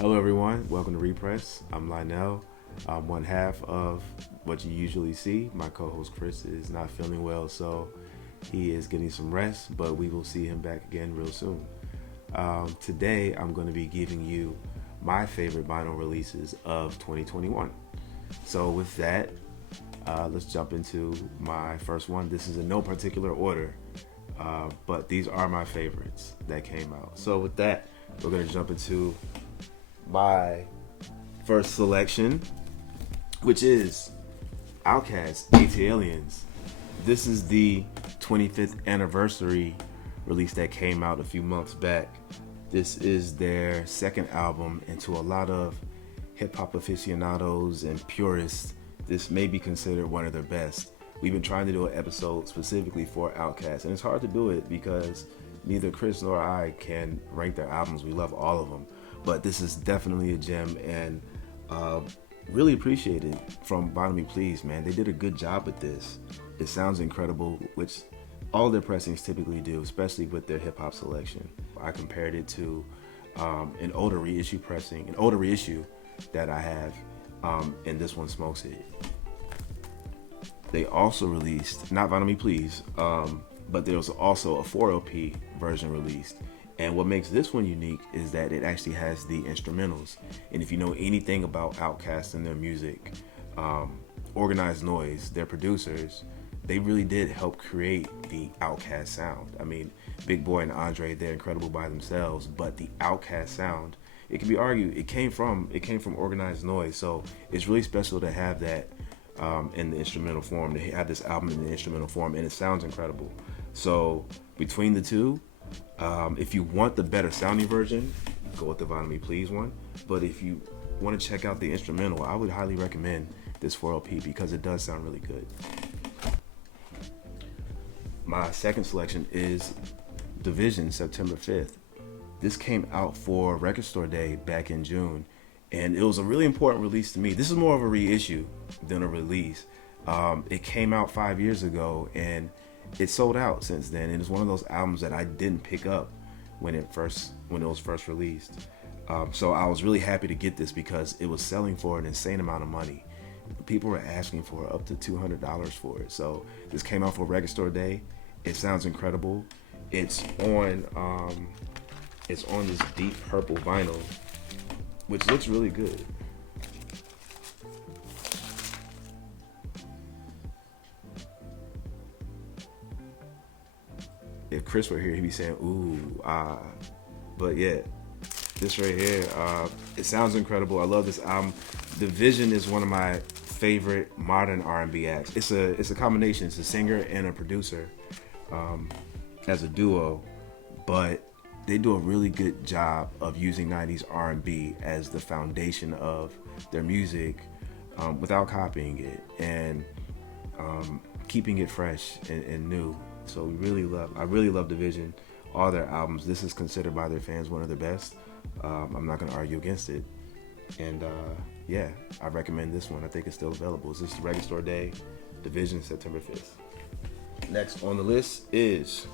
Hello, everyone. Welcome to Repress. I'm Lionel. I'm one half of what you usually see. My co-host Chris is not feeling well, so he is getting some rest, but we will see him back again real soon. Today, I'm going to be giving you my favorite vinyl releases of 2021. So with that, let's jump into my first one. This is in no particular order, but these are my favorites that came out. So with that, we're going to jump into my first selection, which is Outkast, ATLiens. This is the 25th anniversary release that came out a few months back. This is their second album, and to a lot of hip-hop aficionados and purists, this may be considered one of their best. We've been trying to do an episode specifically for Outkast, and it's hard to do it because neither Chris nor I can rank their albums. We love all of them, but this is definitely a gem, and really appreciate it from Bottom Me Please, man. They did a good job with this. It sounds incredible, which all their pressings typically do, especially with their hip-hop selection. I compared it to an older reissue that I have, and this one smokes it. They also released, not Bottom Me Please, but there was also a 4LP version released. And what makes this one unique is that it actually has the instrumentals. And if you know anything about Outkast and their music, Organized Noise, their producers, they really did help create the Outkast sound. I mean, Big Boy and Andre, they're incredible by themselves, but the Outkast sound, it can be argued, it came from Organized Noise. So it's really special to have that in the instrumental form. They have this album in the instrumental form, and it sounds incredible. So between the two, if you want the better sounding version, go with the Bottom Me Please one. But if you want to check out the instrumental, I would highly recommend this 4LP because it does sound really good. My second selection is Division, September 5th. This came out for Record Store Day back in June, and it was a really important release to me. This is more of a reissue than a release. It came out 5 years ago, and it sold out since then, and it's one of those albums that I didn't pick up when it was first released. So I was really happy to get this because it was selling for an insane amount of money. People were asking for up to $200 for it. So this came out for Record Store Day. It sounds incredible. It's on this deep purple vinyl, which looks really good. If Chris were here, he'd be saying, ooh, ah. But yeah, this right here, it sounds incredible. I love this album. Division is one of my favorite modern R&B acts. It's a combination. It's a singer and a producer as a duo, but they do a really good job of using 90s R&B as the foundation of their music without copying it and keeping it fresh and new. So I really love Division, all their albums. This is considered by their fans one of their best. I'm not going to argue against it. And yeah, I recommend this one. I think it's still available. This is Record Store Day, Division, September 5th. Next on the list is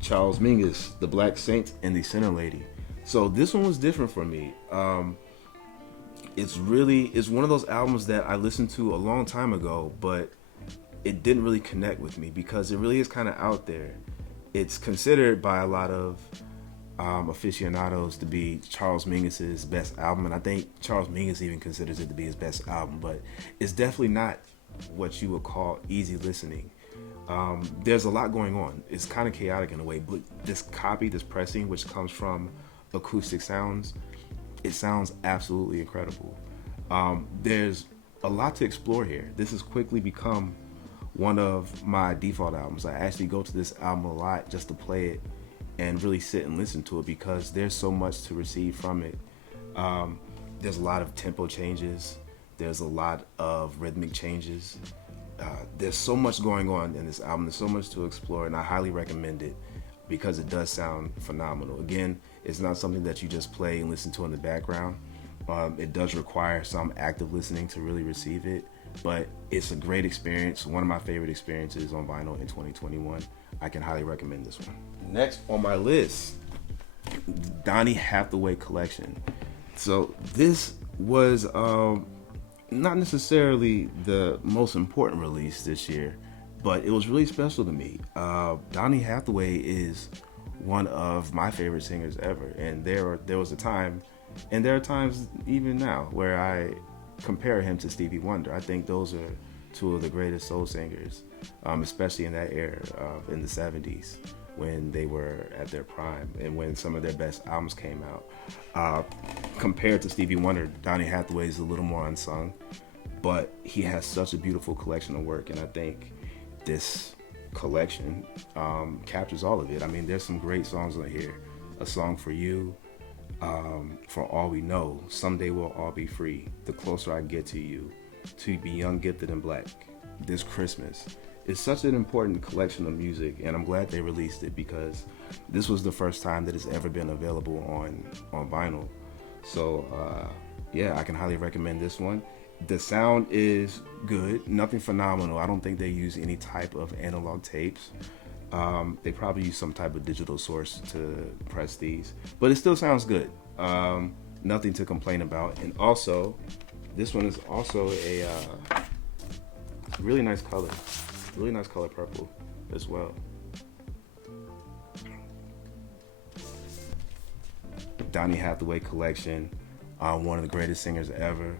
Charles Mingus, The Black Saint and the Sinner Lady. So this one was different for me. It's one of those albums that I listened to a long time ago, but it didn't really connect with me because it really is kind of out there. It's considered by a lot of aficionados to be Charles Mingus's best album, and I think Charles Mingus even considers it to be his best album, but it's definitely not what you would call easy listening. There's a lot going on. It's kind of chaotic in a way, but this pressing, which comes from Acoustic Sounds, it sounds absolutely incredible. There's a lot to explore here. This has quickly become one of my default albums. I actually go to this album a lot just to play it and really sit and listen to it because there's so much to receive from it. There's a lot of tempo changes. There's a lot of rhythmic changes. There's so much going on in this album. There's so much to explore, and I highly recommend it because it does sound phenomenal. Again, it's not something that you just play and listen to in the background. It does require some active listening to really receive it, but it's a great experience. One of my favorite experiences on vinyl in 2021. I can highly recommend this one. Next on my list, Donny Hathaway collection. So this was not necessarily the most important release this year, but it was really special to me. Donny Hathaway is one of my favorite singers ever, and there was a time, and there are times even now where I compare him to Stevie Wonder. I think those are two of the greatest soul singers, especially in that era in the 70s when they were at their prime and when some of their best albums came out. Compared to Stevie Wonder, Donny Hathaway is a little more unsung, but he has such a beautiful collection of work, and I think this collection captures all of it. I mean, there's some great songs on here. A Song for You, For All We Know, Someday We'll All Be Free, The Closer I Get to You, To Be Young, Gifted, and Black, This Christmas. It's such an important collection of music, and I'm glad they released it because this was the first time that it's ever been available on vinyl. So yeah, I can highly recommend this one. The sound is good, nothing phenomenal. I don't think they use any type of analog tapes. They probably use some type of digital source to press these, but it still sounds good. Nothing to complain about. And also, this one is also a really nice color purple as well. Donny Hathaway collection, one of the greatest singers ever,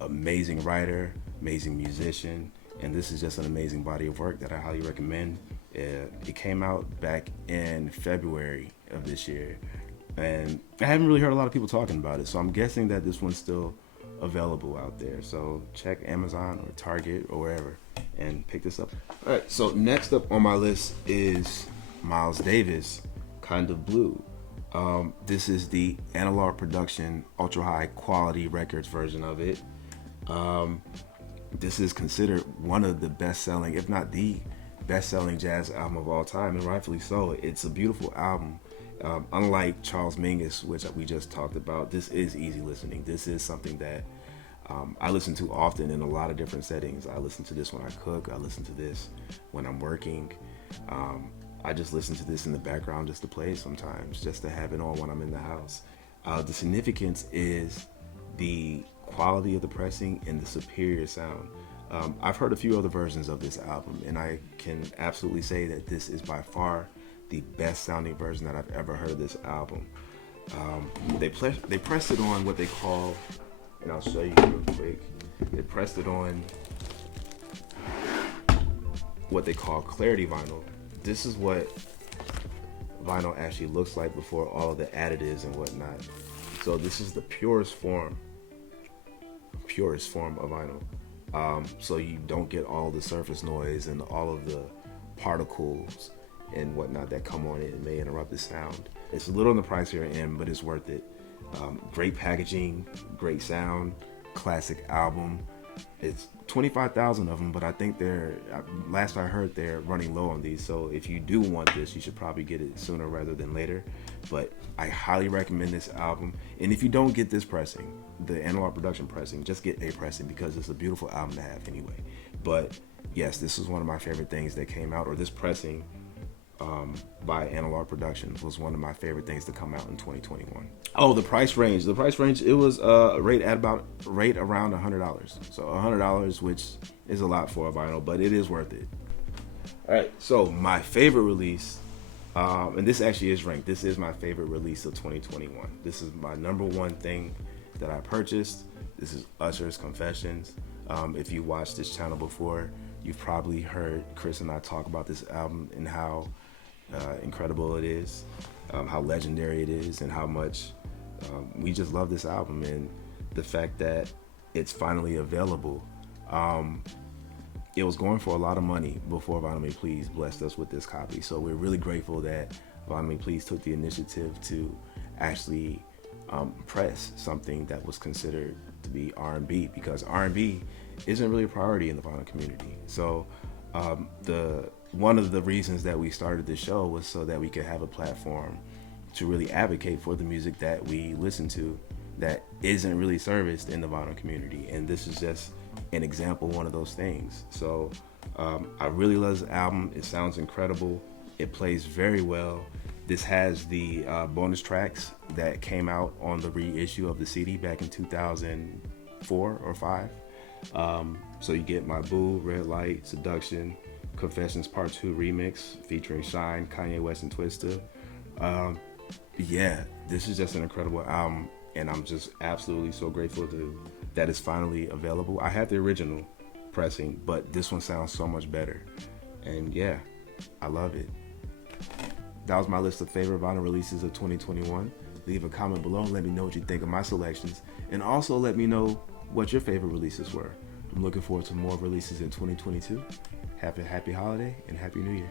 amazing writer, amazing musician, and this is just an amazing body of work that I highly recommend. It came out back in February of this year, and I haven't really heard a lot of people talking about it, so I'm guessing that this one's still available out there. So check Amazon or Target or wherever and pick this up. All right, so next up on my list is Miles Davis, Kind of Blue. This is the Analog Production Ultra High Quality Records version of it. This is considered one of the best-selling, if not the best-selling jazz album of all time, and rightfully so. It's a beautiful album. Unlike Charles Mingus, which we just talked about, this is easy listening. This is something that I listen to often in a lot of different settings. I listen to this when I cook. I listen to this when I'm working. I just listen to this in the background just to play it sometimes, just to have it on when I'm in the house. The significance is the quality of the pressing and the superior sound. I've heard a few other versions of this album, and I can absolutely say that this is by far the best sounding version that I've ever heard of this album. They pressed it on what they call, and I'll show you real quick, they pressed it on what they call clarity vinyl. This is what vinyl actually looks like before all of the additives and whatnot. So this is the purest form of vinyl. So you don't get all the surface noise and all of the particles and whatnot that come on it and may interrupt the sound. It's a little on the pricier end, but it's worth it. Great packaging, great sound, classic album. It's 25,000 of them, but I think last I heard, they're running low on these. So if you do want this, you should probably get it sooner rather than later. But I highly recommend this album. And if you don't get this pressing, the Analog Production pressing, just get a pressing because it's a beautiful album to have anyway. But yes, this is one of my favorite things that came out, or this pressing by Analog Productions was one of my favorite things to come out in 2021. Oh, the price range. It was rate around $100. So $100, which is a lot for a vinyl, but it is worth it. All right, so my favorite release, and this actually is ranked. This is my favorite release of 2021. This is my number one thing that I purchased. This is Usher's Confessions. If you watched this channel before, you've probably heard Chris and I talk about this album and how incredible it is, how legendary it is, and how much we just love this album, and the fact that it's finally available. It was going for a lot of money before Vinyl Me Please blessed us with this copy, so we're really grateful that Vinyl Me Please took the initiative to actually press something that was considered to be R&B, because R&B isn't really a priority in the vinyl community. So one of the reasons that we started this show was so that we could have a platform to really advocate for the music that we listen to that isn't really serviced in the vinyl community. And this is just an example, one of those things. So I really love this album. It sounds incredible. It plays very well. This has the bonus tracks that came out on the reissue of the CD back in 2004 or 5. So you get My Boo, Red Light, Seduction, Confessions Part 2 remix featuring Shine, Kanye West, and Twista. Yeah, this is just an incredible album, and I'm just absolutely so grateful that it's finally available. I had the original pressing, but this one sounds so much better. And yeah, I love it. That was my list of favorite vinyl releases of 2021. Leave a comment below and let me know what you think of my selections. And also let me know what your favorite releases were. I'm looking forward to more releases in 2022. Happy holiday and Happy New Year.